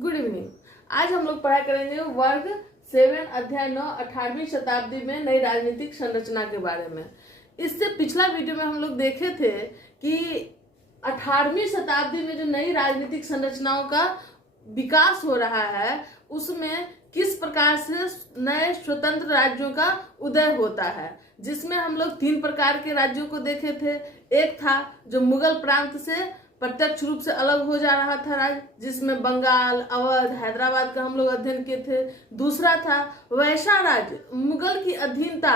Good evening. आज हम लोग पढ़ाई करेंगे वर्ग 7 अध्याय 9 18वीं शताब्दी में नई राजनीतिक संरचना के बारे में। इससे पिछला वीडियो में हम लोग देखे थे कि 18वीं शताब्दी में जो नई राजनीतिक संरचनाओं का विकास हो रहा है उसमें किस प्रकार से नए स्वतंत्र राज्यों का उदय होता है, जिसमें हम लोग 3 प्रकार के राज्यों को देखे थे। एक था जो मुगल प्रांत से प्रत्यक्ष रूप से अलग हो जा रहा था राज्य, जिसमें बंगाल, अवध, हैदराबाद का हम लोग अध्ययन किए थे। दूसरा था वैसा राज्य, मुगल की अधीनता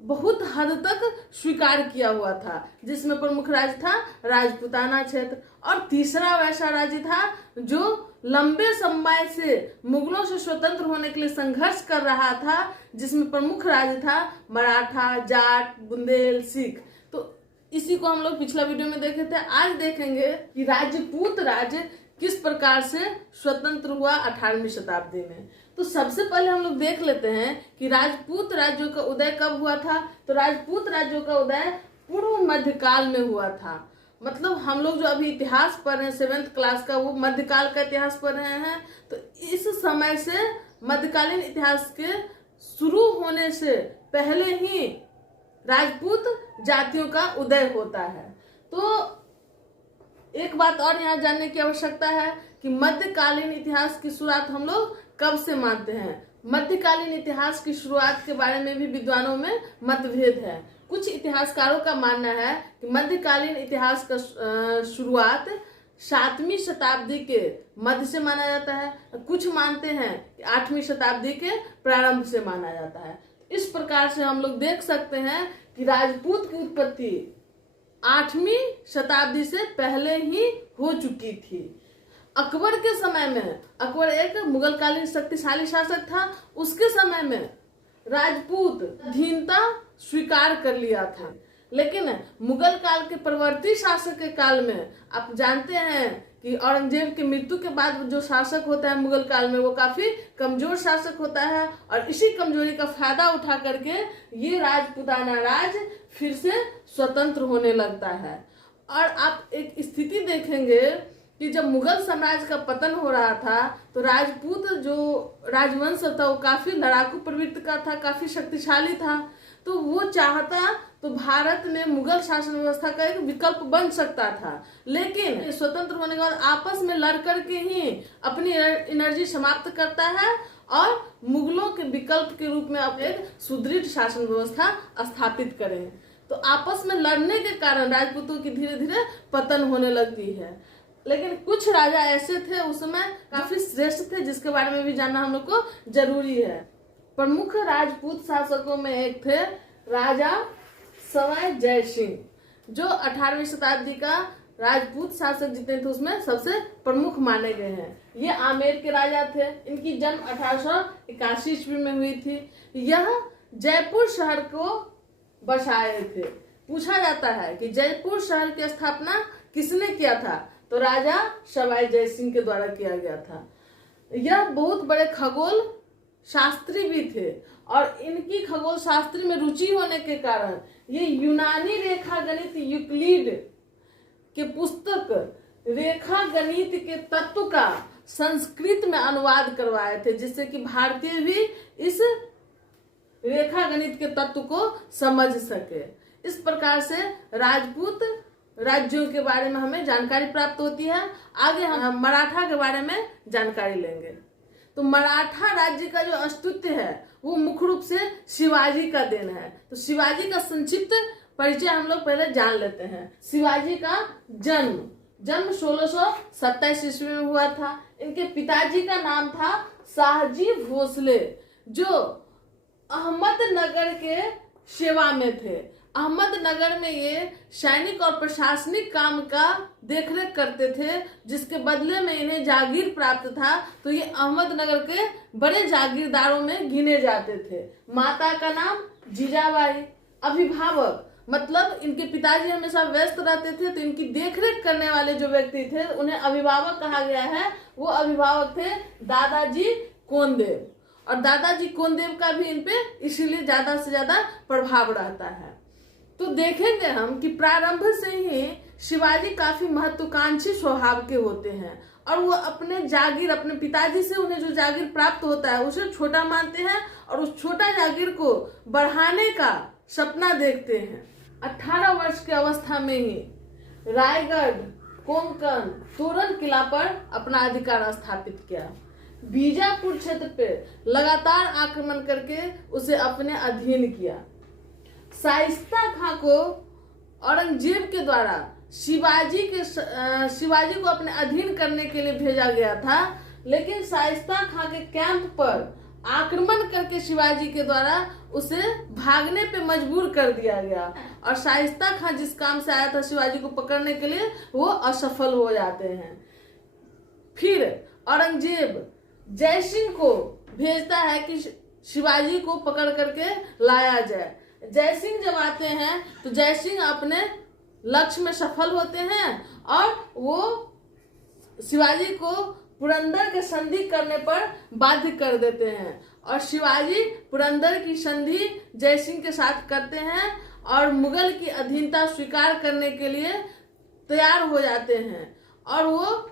बहुत हद तक स्वीकार किया हुआ था, जिसमें प्रमुख राज्य था राजपूताना क्षेत्र। और तीसरा वैसा राज्य था जो लंबे समय से मुगलों से स्वतंत्र होने के लिए संघर्ष कर रहा था, जिसमें प्रमुख राज्य था मराठा, जाट, बुंदेल, सिख। तो इसी को हम लोग पिछला वीडियो में देखे थे। आज देखेंगे कि राजपूत राज्य किस प्रकार से स्वतंत्र हुआ 18वीं शताब्दी में। तो सबसे पहले हम लोग देख लेते हैं कि राजपूत राज्यों का उदय कब हुआ था। तो राजपूत राज्यों का उदय पूर्व मध्यकाल में हुआ था। मतलब हम लोग जो अभी इतिहास पढ़ रहे हैं 7th क्लास का, वो मध्यकाल का इतिहास पढ़ रहे हैं। तो इस समय से मध्यकालीन इतिहास के शुरू होने से पहले ही राजपूत जातियों का उदय होता है। तो एक बात और यहाँ जानने की आवश्यकता है कि मध्यकालीन इतिहास की शुरुआत हम लोग कब से मानते हैं। मध्यकालीन इतिहास की शुरुआत के बारे में भी विद्वानों में मतभेद है। कुछ इतिहासकारों का मानना है कि मध्यकालीन इतिहास का शुरुआत 7वीं शताब्दी के मध्य से माना जाता है। कुछ मानते हैं कि 8वीं शताब्दी के प्रारंभ से माना जाता है। इस प्रकार से हम लोग देख सकते हैं कि राजपूत की उत्पत्ति 8वीं शताब्दी से पहले ही हो चुकी थी। अकबर के समय में, अकबर एक मुगल कालीन शक्तिशाली शासक था, उसके समय में राजपूत अधीनता स्वीकार कर लिया था। लेकिन मुगल काल के परवर्ती शासक के काल में आप जानते हैं कि औरंगजेब की मृत्यु के बाद जो शासक होता है मुगल काल में, वो काफी कमजोर शासक होता है और इसी कमजोरी का फायदा उठा करके ये राजपूताना राज फिर से स्वतंत्र होने लगता है। और आप एक स्थिति देखेंगे कि जब मुगल साम्राज्य का पतन हो रहा था तो राजपूत जो राजवंश था वो काफी लड़ाकू प्रवृत्ति का था, काफी शक्तिशाली था। तो वो चाहता तो भारत में मुगल शासन व्यवस्था का एक विकल्प बन सकता था, लेकिन स्वतंत्र होने के बाद आपस में लड़ करके ही अपनी एनर्जी समाप्त करता है और मुगलों के विकल्प के रूप में अब एक सुदृढ़ शासन व्यवस्था स्थापित करें। तो आपस में लड़ने के कारण राजपूतों की धीरे धीरे पतन होने लगती है। लेकिन कुछ राजा ऐसे थे उसमें काफी श्रेष्ठ थे, जिसके बारे में भी जानना हम लोग को जरूरी है। प्रमुख राजपूत शासकों में एक थे राजा सवाई जय सिंह, जो 18वीं शताब्दी का राजपूत शासक जितने थे उसमें सबसे प्रमुख माने गए हैं। ये आमेर के राजा थे। इनकी जन्म 1881 ईस्वी में हुई थी। यह जयपुर शहर को बसाए थे। पूछा जाता है कि जयपुर शहर की स्थापना किसने किया था, तो राजा सवाई जय सिंह के द्वारा किया गया था। यह बहुत बड़े खगोल शास्त्री भी थे और इनकी खगोल शास्त्री में रुचि होने के कारण ये यूनानी रेखा गणित यूक्लिड के पुस्तक रेखा गणित के तत्व का संस्कृत में अनुवाद करवाए थे, जिससे कि भारतीय भी इस रेखा गणित के तत्व को समझ सके। इस प्रकार से राजपूत राज्यों के बारे में हमें जानकारी प्राप्त होती है। आगे हम मराठा के बारे में जानकारी लेंगे। तो मराठा राज्य का जो अस्तित्व है वो मुख्य रूप से शिवाजी का देन है। तो शिवाजी का संक्षिप्त परिचय हम लोग पहले जान लेते हैं। शिवाजी का जन्म 1627 ईस्वी में हुआ था। इनके पिताजी का नाम था शाहजी भोसले, जो अहमदनगर के सेवा में थे। अहमदनगर में ये सैनिक और प्रशासनिक काम का देखरेख करते थे, जिसके बदले में इन्हें जागीर प्राप्त था। तो ये अहमदनगर के बड़े जागीरदारों में गिने जाते थे। माता का नाम जीजाबाई। अभिभावक मतलब इनके पिताजी हमेशा व्यस्त रहते थे, तो इनकी देखरेख करने वाले जो व्यक्ति थे उन्हें अभिभावक कहा गया है। वो अभिभावक थे दादाजी कोंडेव, और दादाजी कोंडेव का भी इन पे इसीलिए ज्यादा से ज्यादा प्रभाव रहता है। तो देखेंगे हम कि प्रारंभ से ही शिवाजी काफी महत्वाकांक्षी स्वभाव के होते हैं और वो अपने जागीर, अपने पिताजी से उन्हें जो जागीर प्राप्त होता है उसे छोटा मानते हैं और उस छोटा जागीर को बढ़ाने का सपना देखते हैं। 18 वर्ष की अवस्था में ही रायगढ़, कोंकण, तोरण किला पर अपना अधिकार स्थापित किया। बीजापुर क्षेत्र पे लगातार आक्रमण करके उसे अपने अधीन किया। शाइस्ता खां को औरंगजेब के द्वारा शिवाजी को अपने अधीन करने के लिए भेजा गया था, लेकिन शाइस्ता खां के कैंप पर आक्रमण करके शिवाजी के द्वारा उसे भागने पे मजबूर कर दिया गया और शाइस्ता खां जिस काम से आया था शिवाजी को पकड़ने के लिए वो असफल हो जाते हैं। फिर औरंगजेब जयसिंह को भेजता है कि शिवाजी को पकड़ करके लाया जाए। जयसिंह जब आते हैं तो जयसिंह अपने लक्ष्य में सफल होते हैं और वो शिवाजी को पुरंदर के संधि करने पर बाध्य कर देते हैं और शिवाजी पुरंदर की संधि जयसिंह के साथ करते हैं और मुगल की अधीनता स्वीकार करने के लिए तैयार हो जाते हैं। और वो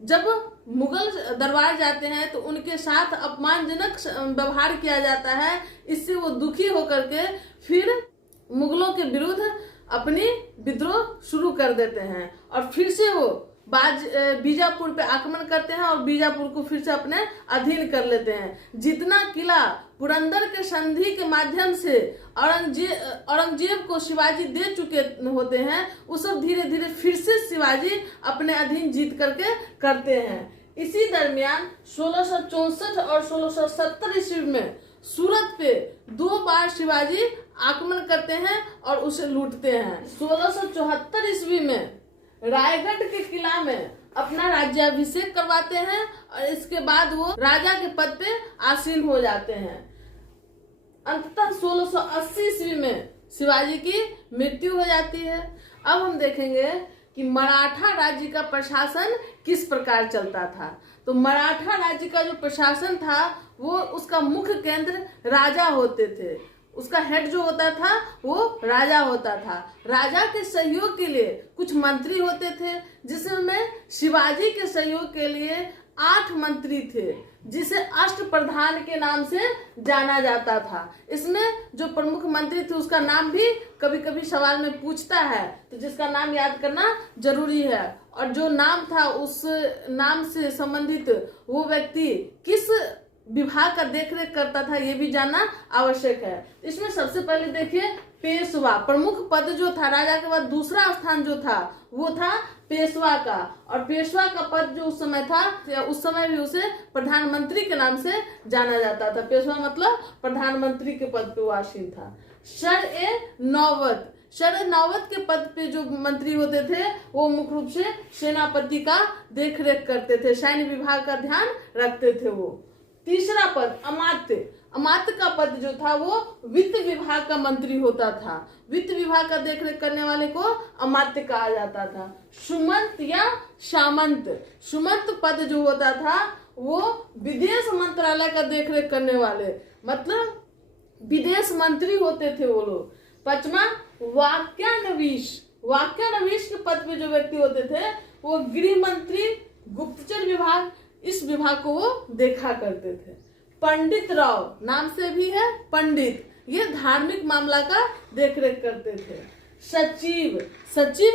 जब मुगल दरबार जाते हैं तो उनके साथ अपमानजनक व्यवहार किया जाता है। इससे वो दुखी होकर के फिर मुगलों के विरुद्ध अपनी विद्रोह शुरू कर देते हैं और फिर से वो बीजापुर पे आक्रमण करते हैं और बीजापुर को फिर से अपने अधीन कर लेते हैं। जितना किला पुरंदर के संधि के माध्यम से औरंगजेब को शिवाजी दे चुके होते हैं, उस सब धीरे धीरे फिर से शिवाजी अपने अधीन जीत करके करते हैं। इसी दरमियान 1664 और 1670 ईस्वी में सूरत पे 2 बार शिवाजी आक्रमण करते हैं और उसे लूटते हैं। 1674 ईस्वी में रायगढ़ के किला में अपना राज्याभिषेक करवाते हैं और इसके बाद वो राजा के पद पे आसीन हो जाते हैं। अंततः 1680 ईस्वी में शिवाजी की मृत्यु हो जाती है। अब हम देखेंगे कि मराठा राज्य का प्रशासन किस प्रकार चलता था। तो मराठा राज्य का जो प्रशासन था वो उसका मुख्य केंद्र राजा होते थे, उसका हेड जो होता था वो राजा होता था। राजा के सहयोग के लिए कुछ मंत्री होते थे, जिसमें शिवाजी के सहयोग के लिए 8 मंत्री थे, जिसे अष्टप्रधान के नाम से जाना जाता था। इसमें जो प्रमुख मंत्री थे उसका नाम भी कभी कभी सवाल में पूछता है, तो जिसका नाम याद करना जरूरी है और जो नाम था उस नाम से संबंधित वो व्यक्ति किस विभाग का देखरेख करता था ये भी जानना आवश्यक है। इसमें सबसे पहले देखिए पेशवा, प्रमुख पद जो था राजा के बाद दूसरा स्थान जो था वो था पेशवा का, और पेशवा का पद जो उस समय था उस समय भी उसे प्रधानमंत्री के नाम से जाना जाता था। पेशवा मतलब प्रधानमंत्री के पद पे वो आसीन था। शर-ए-नौबत के पद पे जो मंत्री होते थे वो मुख्य रूप से सेनापति का देखरेख करते थे, सैन्य विभाग का ध्यान रखते थे वो। तीसरा पद अमात्य का पद जो था वो वित्त विभाग का मंत्री होता था। वित्त विभाग का देखरेख करने वाले को अमात्य कहा जाता था। सुमंत या सुमंत पद जो होता था वो विदेश मंत्रालय का देखरेख करने वाले, मतलब विदेश मंत्री होते थे वो लोग। पांचवा वाक्यानवीश के पद पे जो व्यक्ति होते थे वो गृह मंत्री, गुप्तचर विभाग, इस विभाग को वो देखा करते थे। पंडित राव नाम से भी है पंडित, ये धार्मिक मामला का देखरेख करते थे। सचिव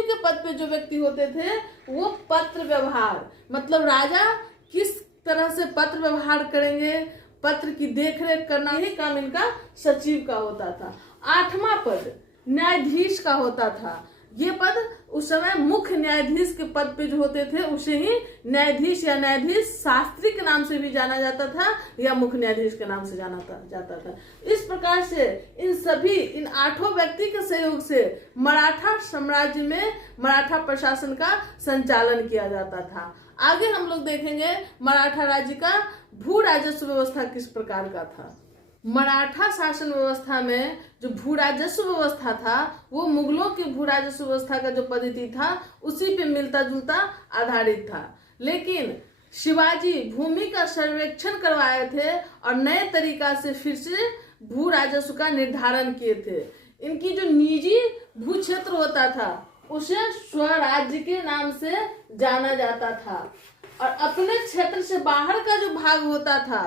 के पद पे जो व्यक्ति होते थे वो पत्र व्यवहार, मतलब राजा किस तरह से पत्र व्यवहार करेंगे, पत्र की देखरेख करना, ही काम इनका सचिव का होता था। 8वां पद न्यायाधीश का होता था। ये पद उस समय मुख्य न्यायाधीश के पद पे जो होते थे उसे ही न्यायाधीश या न्यायाधीश शास्त्री के नाम से भी जाना जाता था या मुख्य न्यायाधीश के नाम से जाना जाता था। इस प्रकार से इन 8 व्यक्ति के सहयोग से मराठा साम्राज्य में मराठा प्रशासन का संचालन किया जाता था। आगे हम लोग देखेंगे मराठा राज्य का भू राजस्व व्यवस्था किस प्रकार का था। मराठा शासन व्यवस्था में जो भू राजस्व व्यवस्था था वो मुगलों की भू राजस्व व्यवस्था का जो पद्धति था उसी पे मिलता जुलता आधारित था, लेकिन शिवाजी भूमि का सर्वेक्षण करवाए थे और नए तरीका से फिर से भू राजस्व का निर्धारण किए थे। इनकी जो निजी भू क्षेत्र होता था उसे स्वराज्य के नाम से जाना जाता था। और अपने क्षेत्र से बाहर का जो भाग होता था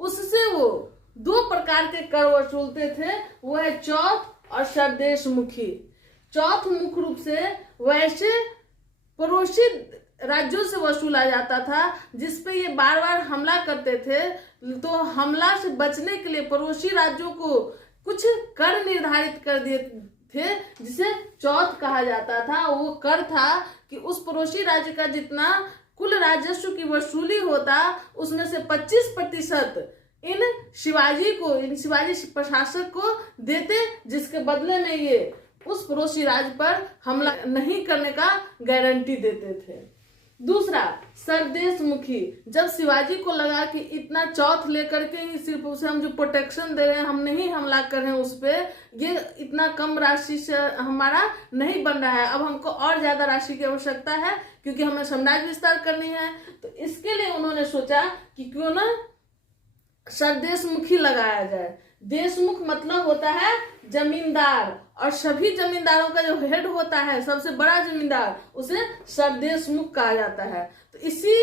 उससे वो 2 प्रकार के कर वसूलते थे, वो है चौथ और सरदेशमुखी। चौथ मुख्य रूप से वैसे पड़ोसी राज्यों से वसूला जाता था जिसपे ये बार बार हमला करते थे, तो हमला से बचने के लिए पड़ोसी राज्यों को कुछ कर निर्धारित कर दिए थे जिसे चौथ कहा जाता था। वो कर था कि उस पड़ोसी राज्य का जितना कुल राजस्व की वसूली होता उसमें से 25% इन शिवाजी प्रशासक को देते, जिसके बदले में ये उस पड़ोसी राज्य पर हमला नहीं करने का गारंटी देते थे। दूसरा सरदेशमुखी, जब शिवाजी को लगा कि इतना चौथ लेकर के ही सिर्फ उसे हम जो प्रोटेक्शन दे रहे हैं, हम नहीं हमला कर रहे हैं उस पे, ये इतना कम राशि से हमारा नहीं बन रहा है, अब हमको और ज्यादा राशि की आवश्यकता है क्योंकि हमें साम्राज्य विस्तार करनी है। तो इसके लिए उन्होंने सोचा कि क्यों ना सरदेशमुखी लगाया जाए। देशमुख मतलब होता है जमींदार, और सभी जमींदारों का जो हेड होता है, सबसे बड़ा जमींदार, उसे सरदेशमुख कहा जाता है। तो इसी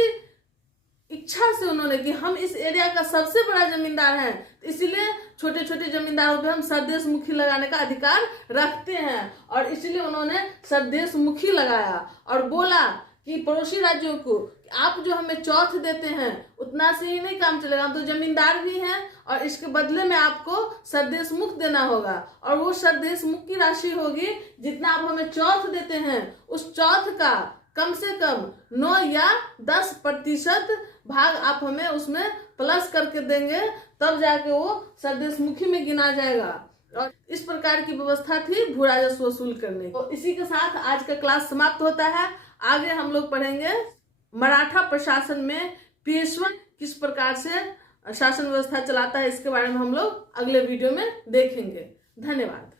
इच्छा से उन्होंने कि हम इस एरिया का सबसे बड़ा जमींदार हैं, तो इसीलिए छोटे छोटे जमींदारों पे हम सरदेशमुखी लगाने का अधिकार रखते हैं, और इसलिए उन्होंने सरदेशमुखी लगाया और बोला कि पड़ोसी राज्यों को आप जो हमें चौथ देते हैं उतना से ही नहीं काम चलेगा, हम तो जमींदार भी हैं और इसके बदले में आपको सरदेशमुख देना होगा, और वो सरदेशमुख की राशि होगी जितना आप हमें चौथ देते हैं उस चौथ का कम से कम 9 या 10% भाग आप हमें उसमें प्लस करके देंगे, तब जाके वो सरदेशमुखी में गिना जाएगा। और इस प्रकार की व्यवस्था थी भू राजस्व वसूल करने। तो इसी के साथ आज का क्लास समाप्त होता है। आगे हम लोग पढ़ेंगे मराठा प्रशासन में पेशवा किस प्रकार से शासन व्यवस्था चलाता है, इसके बारे में हम लोग अगले वीडियो में देखेंगे। धन्यवाद।